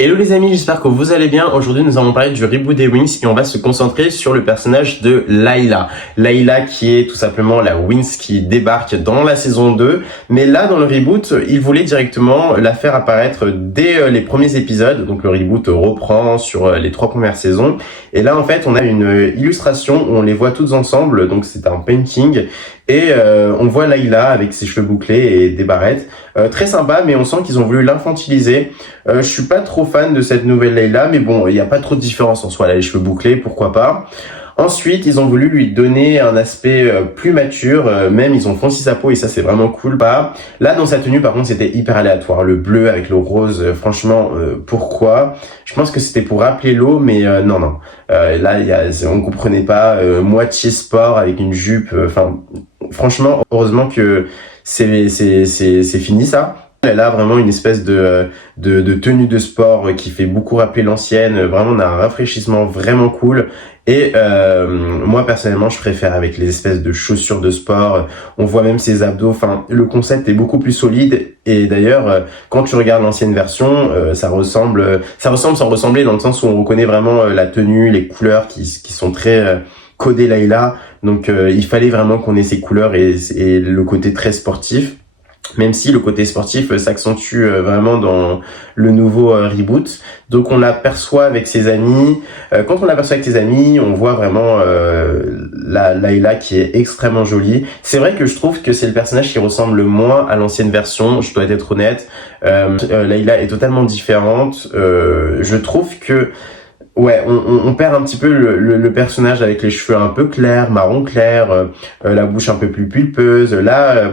Hello les amis, j'espère que vous allez bien. Aujourd'hui, nous allons parler du reboot des Wings et on va se concentrer sur le personnage de Layla. Layla qui est tout simplement la Wings qui débarque dans la saison 2. Mais là, dans le reboot, ils voulaient directement la faire apparaître dès les premiers épisodes. Donc le reboot reprend sur les 3 premières saisons. Et là, en fait, on a une illustration où on les voit toutes ensemble. Donc c'est un painting. Et on voit Layla avec ses cheveux bouclés et des barrettes. Très sympa, mais on sent qu'ils ont voulu l'infantiliser. Je suis pas trop fan de cette nouvelle Layla, mais bon, il n'y a pas trop de différence en soi. Elle a les cheveux bouclés, pourquoi pas. Ensuite, ils ont voulu lui donner un aspect plus mature, même ils ont fonci sa peau et ça c'est vraiment cool. Bah, là dans sa tenue par contre c'était hyper aléatoire, le bleu avec le rose, franchement pourquoi? Je pense que c'était pour rappeler l'eau, mais non. Là on comprenait pas, moitié sport avec une jupe, enfin franchement heureusement que c'est fini ça. Elle a vraiment une espèce de tenue de sport qui fait beaucoup rappeler l'ancienne. Vraiment, on a un rafraîchissement vraiment cool. Et moi, personnellement, je préfère avec les espèces de chaussures de sport. On voit même ses abdos. Enfin, le concept est beaucoup plus solide. Et d'ailleurs, quand tu regardes l'ancienne version, ça ressemble sans ressembler dans le sens où on reconnaît vraiment la tenue, les couleurs qui sont très codées Layla. Donc, il fallait vraiment qu'on ait ces couleurs et le côté très sportif. Même si le côté sportif s'accentue vraiment dans le nouveau reboot. Donc on l'aperçoit avec ses amis. Quand on l'aperçoit avec ses amis, on voit vraiment la Layla qui est extrêmement jolie. C'est vrai que je trouve que c'est le personnage qui ressemble le moins à l'ancienne version, je dois être honnête. Layla est totalement différente. Je trouve que ouais, on perd un petit peu le personnage avec les cheveux un peu clairs, marron clair, la bouche un peu plus pulpeuse. Là,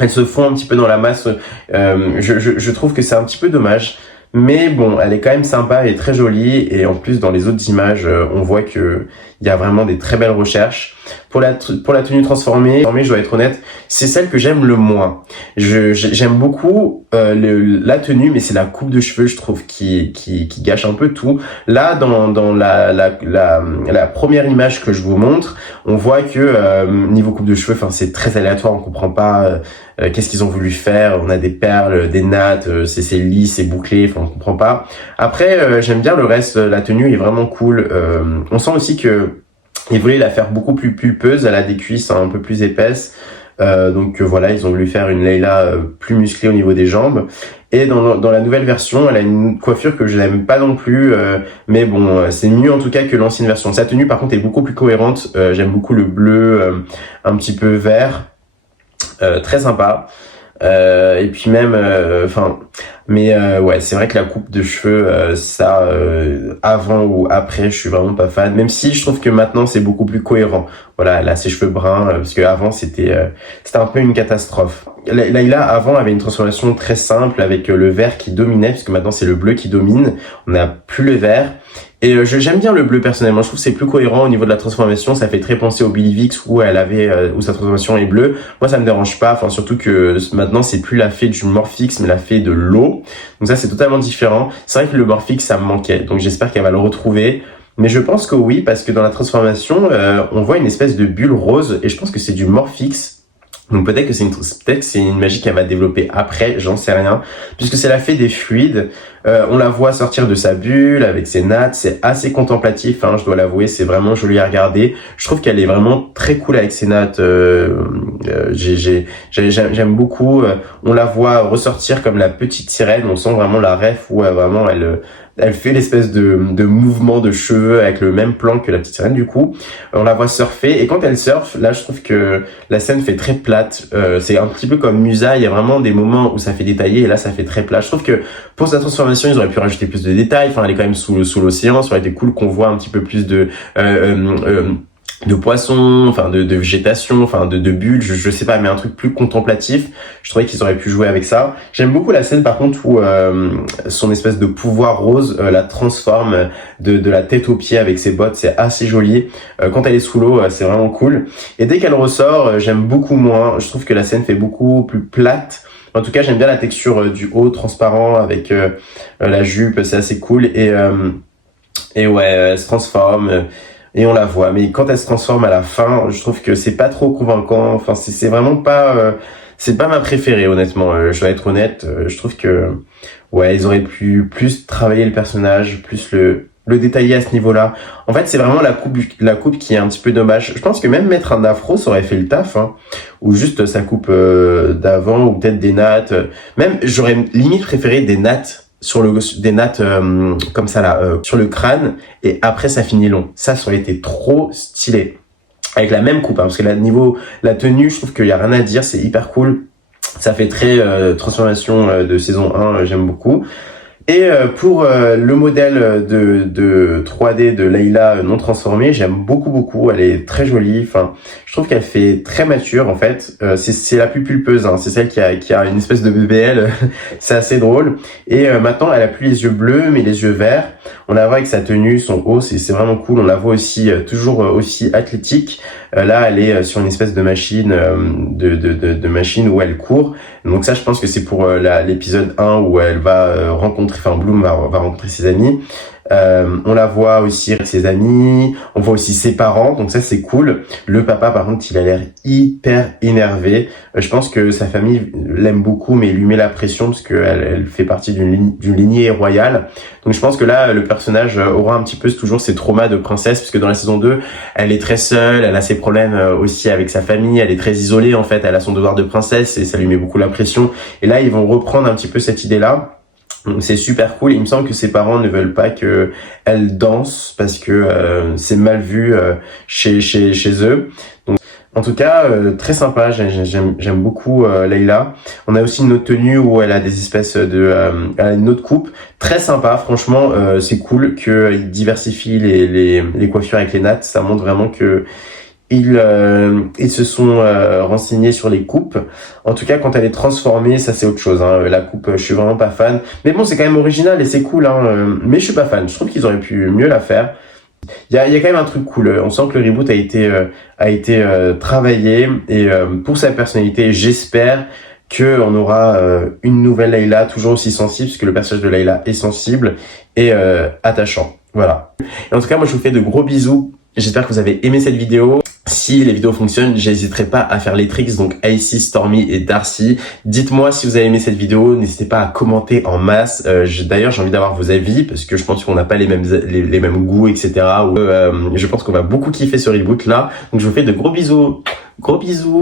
elles se font un petit peu dans la masse. Je trouve que c'est un petit peu dommage. Mais bon, elle est quand même sympa et très jolie. Et en plus, dans les autres images, on voit que il y a vraiment des très belles recherches. Pour la tenue transformée, je dois être honnête, c'est celle que j'aime le moins. J'aime beaucoup la tenue, mais c'est la coupe de cheveux, je trouve, qui gâche un peu tout. Là, dans la première image que je vous montre, on voit que niveau coupe de cheveux, enfin c'est très aléatoire, on comprend pas qu'est-ce qu'ils ont voulu faire. On a des perles, des nattes, c'est lisse, c'est bouclé, enfin on comprend pas. Après, j'aime bien le reste, la tenue est vraiment cool. On sent aussi que ils voulaient la faire beaucoup plus pulpeuse, elle a des cuisses un peu plus épaisses. Donc voilà, ils ont voulu faire une Layla plus musclée au niveau des jambes. Et dans la nouvelle version, elle a une coiffure que je n'aime pas non plus, mais bon, c'est mieux en tout cas que l'ancienne version. Sa tenue par contre est beaucoup plus cohérente. J'aime beaucoup le bleu, un petit peu vert, très sympa. Et puis même, ouais, c'est vrai que la coupe de cheveux, avant ou après, je suis vraiment pas fan. Même si je trouve que maintenant c'est beaucoup plus cohérent. Voilà, elle a ses cheveux bruns, parce que avant c'était un peu une catastrophe. Layla avant avait une transformation très simple avec le vert qui dominait, puisque maintenant c'est le bleu qui domine. On n'a plus le vert. Et j'aime bien le bleu personnellement, je trouve que c'est plus cohérent au niveau de la transformation, ça fait très penser au Billy Vix où où sa transformation est bleue. Moi ça me dérange pas, enfin surtout que maintenant c'est plus la fée du Morphix mais la fée de l'eau. Donc ça c'est totalement différent. C'est vrai que le Morphix ça me manquait, donc j'espère qu'elle va le retrouver. Mais je pense que oui, parce que dans la transformation, on voit une espèce de bulle rose et je pense que c'est du Morphix. Donc peut-être que c'est une magie qu'elle va développer après, j'en sais rien, puisque c'est la fée des fluides. On la voit sortir de sa bulle avec ses nattes, c'est assez contemplatif, hein, je dois l'avouer, c'est vraiment joli à regarder. Je trouve qu'elle est vraiment très cool avec ses nattes. J'aime beaucoup. On la voit ressortir comme la petite sirène, on sent vraiment la ref où vraiment elle fait l'espèce de mouvement de cheveux avec le même plan que la petite sirène du coup. On la voit surfer et quand elle surfe, là je trouve que la scène fait très plate. C'est un petit peu comme Musa, il y a vraiment des moments où ça fait détaillé et là ça fait très plat. Je trouve que pour sa transformation, ils auraient pu rajouter plus de détails. Enfin, elle est quand même sous l'océan, ça aurait été cool qu'on voit un petit peu plus de poissons, enfin de végétation, enfin de bulles, je sais pas, mais un truc plus contemplatif. Je trouvais qu'ils auraient pu jouer avec ça. J'aime beaucoup la scène par contre où son espèce de pouvoir rose la transforme de la tête aux pieds avec ses bottes, c'est assez joli. Quand elle est sous l'eau, c'est vraiment cool. Et dès qu'elle ressort, j'aime beaucoup moins. Je trouve que la scène fait beaucoup plus plate. En tout cas, j'aime bien la texture du haut transparent avec la jupe, c'est assez cool. Et ouais, elle se transforme. Et on la voit, mais quand elle se transforme à la fin, je trouve que c'est pas trop convaincant. Enfin, c'est vraiment pas, c'est pas ma préférée honnêtement. Je dois être honnête. Je trouve que ouais, ils auraient pu plus travailler le personnage, plus le détailler à ce niveau-là. En fait, c'est vraiment la coupe qui est un petit peu dommage. Je pense que même mettre un afro, ça aurait fait le taf, hein. Ou juste sa coupe d'avant, ou peut-être des nattes. Même, j'aurais limite préféré des nattes des nattes comme ça là, sur le crâne, et après ça finit long. Ça aurait été trop stylé. Avec la même coupe, hein, parce que là, niveau la tenue, je trouve qu'il y a rien à dire, c'est hyper cool. Ça fait très transformation de saison 1, j'aime beaucoup. Et pour le modèle de 3D de Layla non transformée, j'aime beaucoup. Elle est très jolie. Enfin, je trouve qu'elle fait très mature en fait. C'est la plus pulpeuse, hein. C'est celle qui a une espèce de BBL. C'est assez drôle. Et maintenant, elle a plus les yeux bleus, mais les yeux verts. On la voit avec sa tenue, son haut, c'est vraiment cool. On la voit aussi toujours aussi athlétique. Là, elle est sur une espèce de machine, de machine où elle court. Donc ça, je pense que c'est pour l'épisode 1 où elle va Bloom va rencontrer ses amis. On la voit aussi avec ses amis, on voit aussi ses parents, donc ça c'est cool. Le papa par contre il a l'air hyper énervé. Je pense que sa famille l'aime beaucoup mais il lui met la pression parce qu'elle fait partie d'une lignée royale. Donc je pense que là le personnage aura un petit peu toujours ses traumas de princesse, parce que dans la saison 2 elle est très seule, elle a ses problèmes aussi avec sa famille, elle est très isolée en fait, elle a son devoir de princesse et ça lui met beaucoup la pression. Et là ils vont reprendre un petit peu cette idée là. C'est super cool. Il me semble que ses parents ne veulent pas que elle danse parce que c'est mal vu chez eux. Donc, en tout cas, très sympa. J'aime beaucoup Layla. On a aussi une autre tenue où elle a des espèces elle a une autre coupe très sympa. Franchement, c'est cool qu'il diversifie les coiffures avec les nattes. Ça montre vraiment que ils se sont renseignés sur les coupes. En tout cas, quand elle est transformée, ça c'est autre chose, hein. La coupe, je suis vraiment pas fan. Mais bon, c'est quand même original et c'est cool, hein. Mais je suis pas fan. Je trouve qu'ils auraient pu mieux la faire. Il y a quand même un truc cool. On sent que le reboot a été travaillé et pour sa personnalité, j'espère que on aura une nouvelle Layla toujours aussi sensible, parce que le personnage de Layla est sensible et attachant. Voilà. Et en tout cas, moi je vous fais de gros bisous. J'espère que vous avez aimé cette vidéo. Si les vidéos fonctionnent, j'hésiterai pas à faire les tricks, donc Icy, Stormy et Darcy. Dites-moi si vous avez aimé cette vidéo, n'hésitez pas à commenter en masse. D'ailleurs, j'ai envie d'avoir vos avis, parce que je pense qu'on n'a pas les mêmes goûts, etc. Je pense qu'on va beaucoup kiffer ce reboot là. Donc je vous fais de gros bisous. Gros bisous.